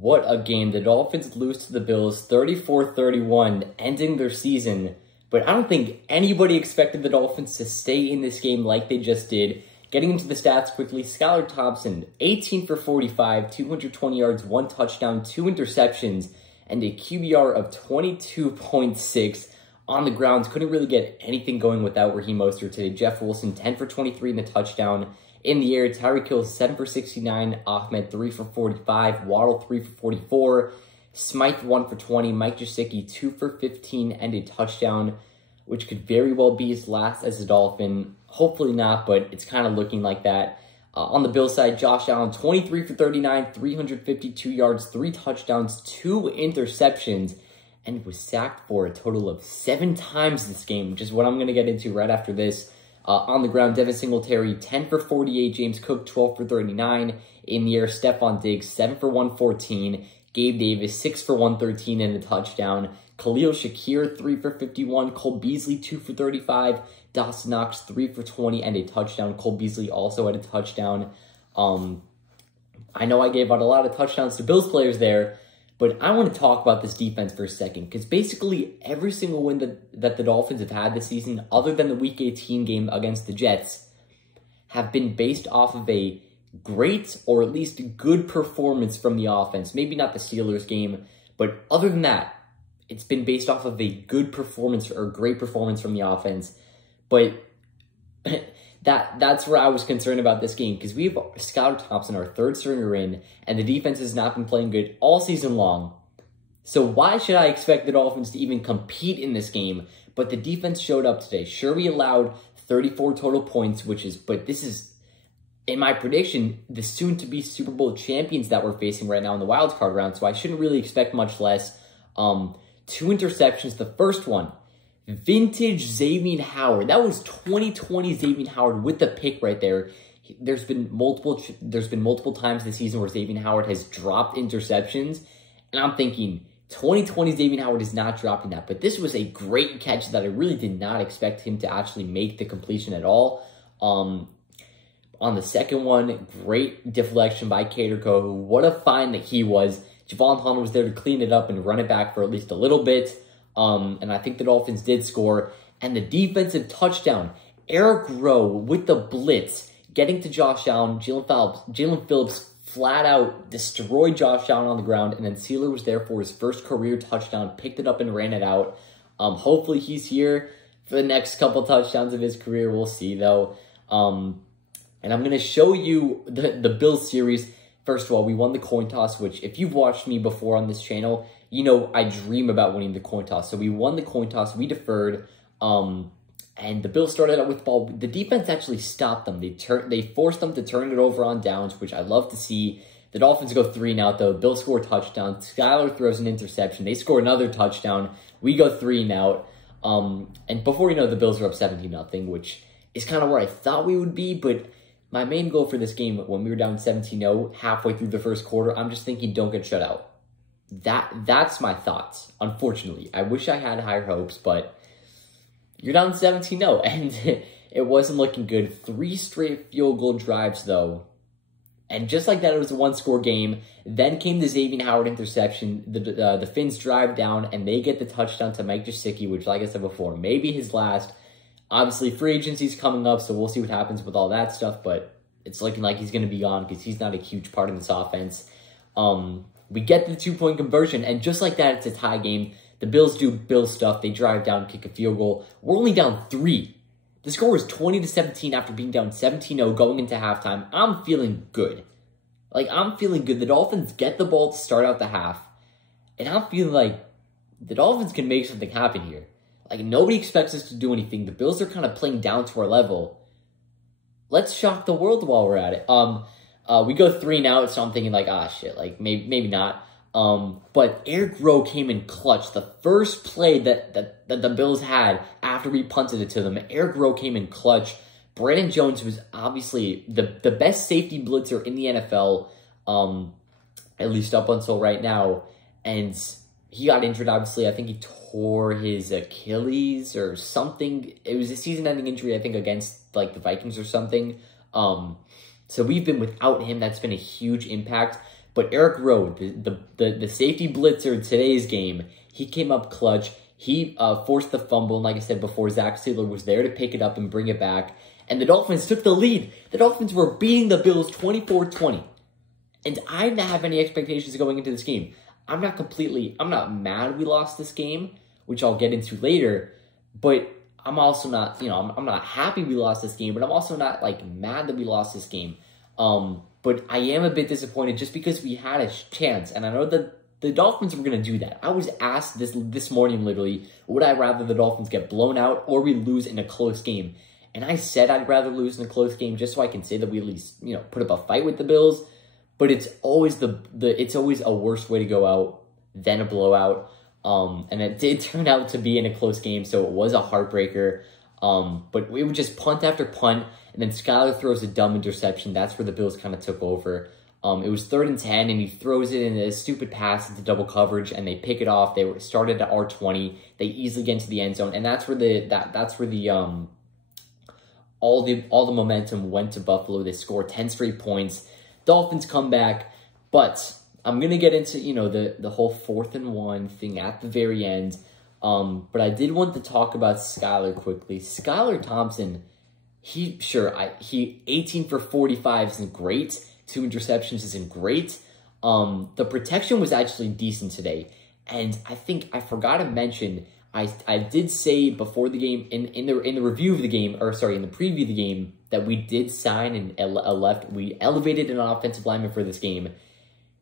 What a game. The Dolphins lose to the Bills 34-31, ending their season. But I don't think anybody expected the Dolphins to stay in this game like they just did. Getting into the stats quickly, Skylar Thompson, 18 for 45, 220 yards, 1 touchdown, 2 interceptions, and a QBR of 22.6 on the ground. Couldn't really get anything going without Raheem Mostert today. Jeff Wilson, 10 for 23 in the touchdown. In the air, Tyreek Hill, 7 for 69, Ahmed, 3 for 45, Waddle, 3 for 44, Smythe, 1 for 20, Mike Gesicki, 2 for 15, and a touchdown, which could very well be his last as a Dolphin. Hopefully not, but it's kind of looking like that. On the Bills side, Josh Allen, 23 for 39, 352 yards, 3 touchdowns, 2 interceptions, and was sacked for a total of 7 times this game, which is what I'm going to get into right after this. On the ground, Devin Singletary, 10 for 48, James Cook, 12 for 39. In the air, Stephon Diggs, 7 for 114, Gabe Davis, 6 for 113 and a touchdown. Khalil Shakir, 3 for 51, Cole Beasley, 2 for 35, Dawson Knox, 3 for 20 and a touchdown. Cole Beasley also had a touchdown. I know I gave out a lot of touchdowns to Bills players there, but I want to talk about this defense for a second, because basically every single win that the Dolphins have had this season, other than the Week 18 game against the Jets, have been based off of a great or at least good performance from the offense. Maybe not the Steelers game, but other than that, it's been based off of a good performance or great performance from the offense. But that's where I was concerned about this game, because we have Skylar Thompson, our third stringer in, and the defense has not been playing good all season long. So why should I expect the Dolphins to even compete in this game? But the defense showed up today. Sure, we allowed 34 total points, but this is, in my prediction, the soon-to-be Super Bowl champions that we're facing right now in the wildcard round, so I shouldn't really expect much less. 2 interceptions. The first one, vintage Xavier Howard. That was 2020 Xavier Howard with the pick right there. There's been multiple times this season where Xavier Howard has dropped interceptions, and I'm thinking 2020 Xavier Howard is not dropping that. But this was a great catch that I really did not expect him to actually make the completion at all. On the second one, great deflection by Kader Kohou. What a find that he was. Javon Holland was there to clean it up and run it back for at least a little bit. And I think the Dolphins did score. And the defensive touchdown, Eric Rowe with the blitz, getting to Josh Allen. Jalen Phillips flat out destroyed Josh Allen on the ground. And then Sealer was there for his first career touchdown, picked it up and ran it out. Hopefully he's here for the next couple touchdowns of his career. We'll see, though. And I'm going to show you the Bills series. First of all, we won the coin toss, which if you've watched me before on this channel, you know I dream about winning the coin toss. So we won the coin toss. We deferred. And the Bills started out with the ball. The defense actually stopped them. They forced them to turn it over on downs, which I love to see. The Dolphins go 3 and out, though. Bills score a touchdown. Skylar throws an interception. They score another touchdown. We go 3 and out. And before you know, the Bills are up 17-0, which is kind of where I thought we would be, but my main goal for this game, when we were down 17-0 halfway through the first quarter, I'm just thinking don't get shut out. That's my thoughts, unfortunately. I wish I had higher hopes, but you're down 17-0, and it wasn't looking good. 3 straight field goal drives, though. And just like that, it was a 1-score game. Then came the Xavier Howard interception. The Finns drive down, and they get the touchdown to Mike Gesicki, which, like I said before, maybe his last. Obviously, free agency's coming up, so we'll see what happens with all that stuff, but it's looking like he's going to be gone because he's not a huge part of this offense. We get the 2-point conversion, and just like that, it's a tie game. The Bills do Bill stuff. They drive down, kick a field goal. We're only down 3. The score is 20-17 after being down 17-0 going into halftime. I'm feeling good. I'm feeling good. The Dolphins get the ball to start out the half, and I'm feeling like the Dolphins can make something happen here. Nobody expects us to do anything. The Bills are kind of playing down to our level. Let's shock the world while we're at it. We go 3 and out, so I'm thinking shit, maybe not. But Eric Rowe came in clutch. The first play that the Bills had after we punted it to them, Eric Rowe came in clutch. Brandon Jones was obviously the best safety blitzer in the NFL, at least up until right now. And he got injured, obviously. I think he tore his Achilles or something. It was a season-ending injury, I think, against, the Vikings or something. So we've been without him. That's been a huge impact. But Eric Rowe, the safety blitzer in today's game, he came up clutch. He forced the fumble, and like I said before, Zach Sealer was there to pick it up and bring it back. And the Dolphins took the lead. The Dolphins were beating the Bills 24-20. And I didn't have any expectations going into this game. I'm not mad we lost this game, which I'll get into later. But I'm also not, I'm not happy we lost this game, but I'm also not, mad that we lost this game. But I am a bit disappointed just because we had a chance. And I know that the Dolphins were going to do that. I was asked this morning, literally, would I rather the Dolphins get blown out or we lose in a close game? And I said I'd rather lose in a close game just so I can say that we at least, put up a fight with the Bills. But it's always it's always a worse way to go out than a blowout. And it did turn out to be in a close game, so it was a heartbreaker. But we would just punt after punt, and then Skyler throws a dumb interception. That's where the Bills kind of took over. It was 3rd and 10, and he throws it in a stupid pass into double coverage, and they pick it off. They started at R20. They easily get into the end zone, and that's where all the momentum went to Buffalo. They scored 10 straight points. Dolphins come back, but I'm going to get into, the whole 4th and 1 thing at the very end. But I did want to talk about Skyler quickly. Skyler Thompson, he 18 for 45 isn't great. 2 interceptions isn't great. The protection was actually decent today. And I think I forgot to mention, I did say before the game, in the review of the game, in the preview of the game, that we did sign we elevated an offensive lineman for this game.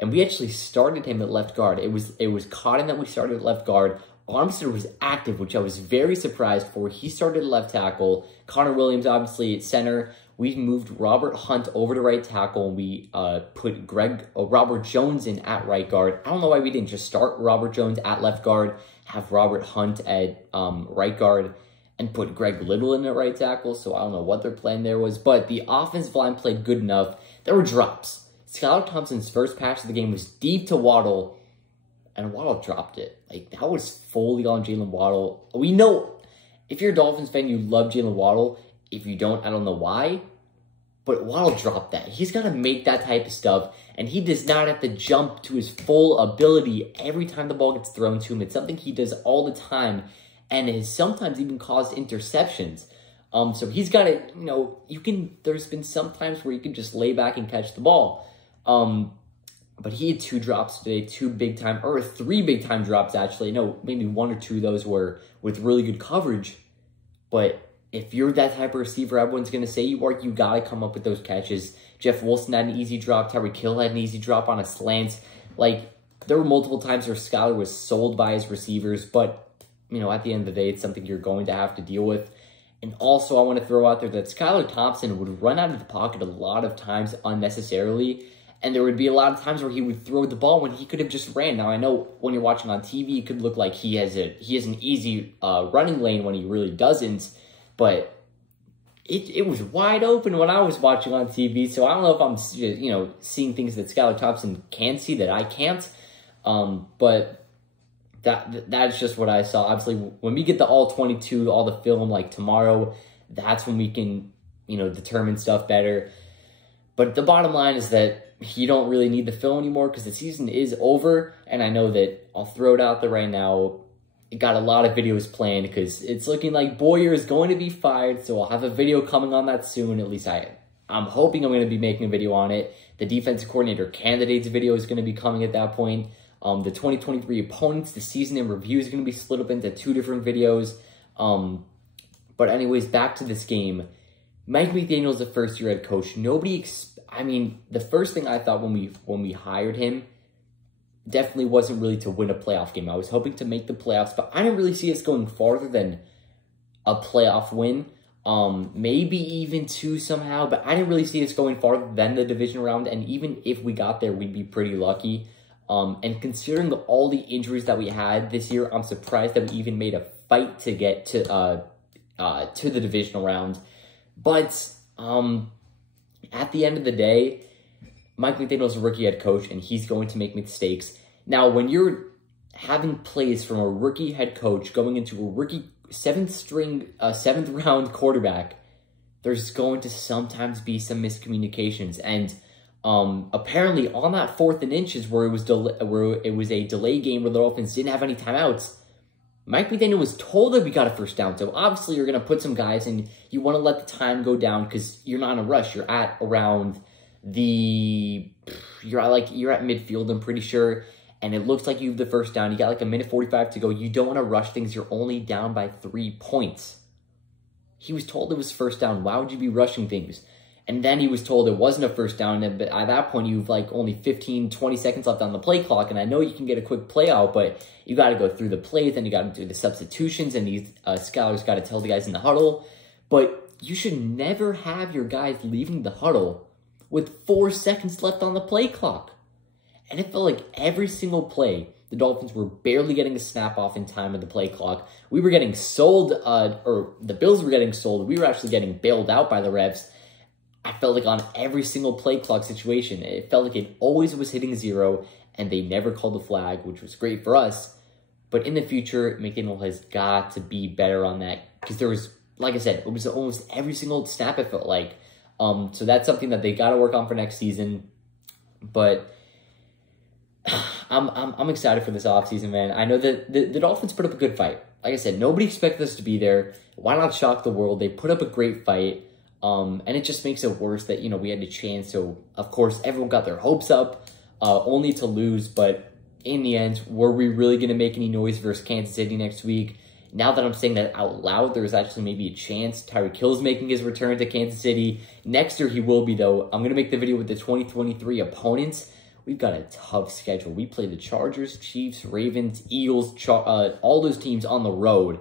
And we actually started him at left guard. It was Cotton that we started at left guard. Armstead was active, which I was very surprised for. He started at left tackle. Connor Williams, obviously, at center. We moved Robert Hunt over to right tackle, and we put Robert Jones in at right guard. I don't know why we didn't just start Robert Jones at left guard, have Robert Hunt at right guard, and put Greg Little in at right tackle. So I don't know what their plan there was, but the offensive line played good enough. There were drops. Skyler Thompson's first pass of the game was deep to Waddle, and Waddle dropped it. That was fully on Jalen Waddle. We know, if you're a Dolphins fan, you love Jalen Waddle. If you don't, I don't know why. But Waddle dropped that. He's got to make that type of stuff, and he does not have to jump to his full ability every time the ball gets thrown to him. It's something he does all the time, and it has sometimes even caused interceptions. So he's got to, there's been some times where you can just lay back and catch the ball. But he had 2 drops today, 3 big-time drops, actually. No, maybe 1 or 2 of those were with really good coverage. But if you're that type of receiver, everyone's going to say you are. You got to come up with those catches. Jeff Wilson had an easy drop. Tyreek Hill had an easy drop on a slant. There were multiple times where Skyler was sold by his receivers. But, at the end of the day, it's something you're going to have to deal with. And also, I want to throw out there that Skyler Thompson would run out of the pocket a lot of times unnecessarily. And there would be a lot of times where he would throw the ball when he could have just ran. Now, I know when you're watching on TV, it could look like he has an easy running lane when he really doesn't. But it was wide open when I was watching on TV. So I don't know if I'm, seeing things that Skyler Thompson can see that I can't. But that's just what I saw. Obviously, when we get the all 22, all the film, tomorrow, that's when we can, determine stuff better. But the bottom line is that you don't really need the film anymore because the season is over. And I know that I'll throw it out there right now. It got a lot of videos planned because it's looking like Boyer is going to be fired. So I'll have a video coming on that soon. At least I'm hoping I'm going to be making a video on it. The defensive coordinator candidates video is going to be coming at that point. The 2023 opponents, the season in review is going to be split up into 2 different videos. But anyways, back to this game. Mike McDaniel's a first-year head coach. The first thing I thought when we hired him definitely wasn't really to win a playoff game. I was hoping to make the playoffs, but I didn't really see us going farther than a playoff win. Maybe even 2 somehow, but I didn't really see us going farther than the division round, and even if we got there, we'd be pretty lucky. And considering all the injuries that we had this year, I'm surprised that we even made a fight to get to the divisional round. But at the end of the day, Mike McDaniel's a rookie head coach, and he's going to make mistakes. Now, when you're having plays from a rookie head coach going into a rookie 7th round quarterback, there's going to sometimes be some miscommunications. And Apparently on that 4th and inches where it was a delay game where the Dolphins didn't have any timeouts, Mike McDaniel was told that we got a first down. So obviously you're going to put some guys and you want to let the time go down because you're not in a rush. You're at around you're at midfield, I'm pretty sure. And it looks like you have the first down. You got like 1:45 to go. You don't want to rush things. You're only down by 3 points. He was told it was first down. Why would you be rushing things? And then he was told it wasn't a first down. And at that point, you've like only 15, 20 seconds left on the play clock. And I know you can get a quick play out, but you got to go through the plays and you got to do the substitutions. And these scholars got to tell the guys in the huddle. But you should never have your guys leaving the huddle with 4 seconds left on the play clock. And it felt like every single play, the Dolphins were barely getting a snap off in time of the play clock. We were getting sold, or the Bills were getting sold. We were actually getting bailed out by the refs. I felt like on every single play clock situation, it felt like it always was hitting 0, and they never called the flag, which was great for us. But in the future, McDaniel has got to be better on that, because there was, like I said, it was almost every single snap, it felt like. So that's something that they got to work on for next season. But I'm excited for this offseason, man. I know that the Dolphins put up a good fight. Like I said, nobody expected us to be there. Why not shock the world? They put up a great fight. And it just makes it worse that, you know, we had a chance. So, of course, everyone got their hopes up, only to lose. But in the end, were we really going to make any noise versus Kansas City next week? Now that I'm saying that out loud, there's actually maybe a chance Tyreek Hill's making his return to Kansas City. Next year, he will be, though. I'm going to make the video with the 2023 opponents. We've got a tough schedule. We play the Chargers, Chiefs, Ravens, Eagles, all those teams on the road.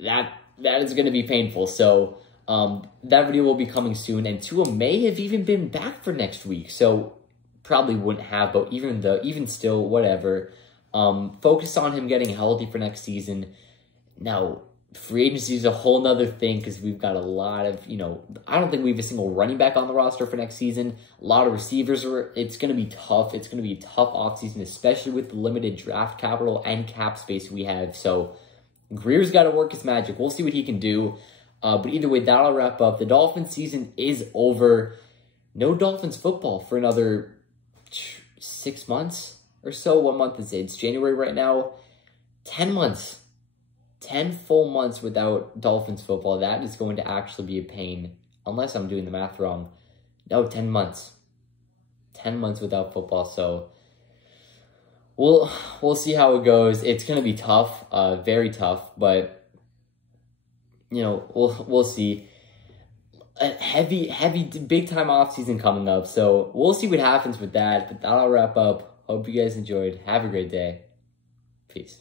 That is going to be painful. So that video will be coming soon. And Tua may have even been back for next week. So probably wouldn't have, but even still, whatever. Focus on him getting healthy for next season. Now, free agency is a whole nother thing because we've got a lot of, you know, I don't think we have a single running back on the roster for next season. A lot of receivers. It's going to be tough. It's going to be a tough offseason, especially with the limited draft capital and cap space we have. So Greer's got to work his magic. We'll see what he can do. But either way, that'll wrap up. The Dolphins season is over. No Dolphins football for another 6 months or so. What month is it? It's January right now. 10 months. 10 full months without Dolphins football. That is going to actually be a pain. Unless I'm doing the math wrong. No, 10 months. 10 months without football. So we'll see how it goes. It's going to be tough. Very tough. But, you know, we'll see. A heavy, big time off season coming up. So we'll see what happens with that. But that'll wrap up. Hope you guys enjoyed. Have a great day. Peace.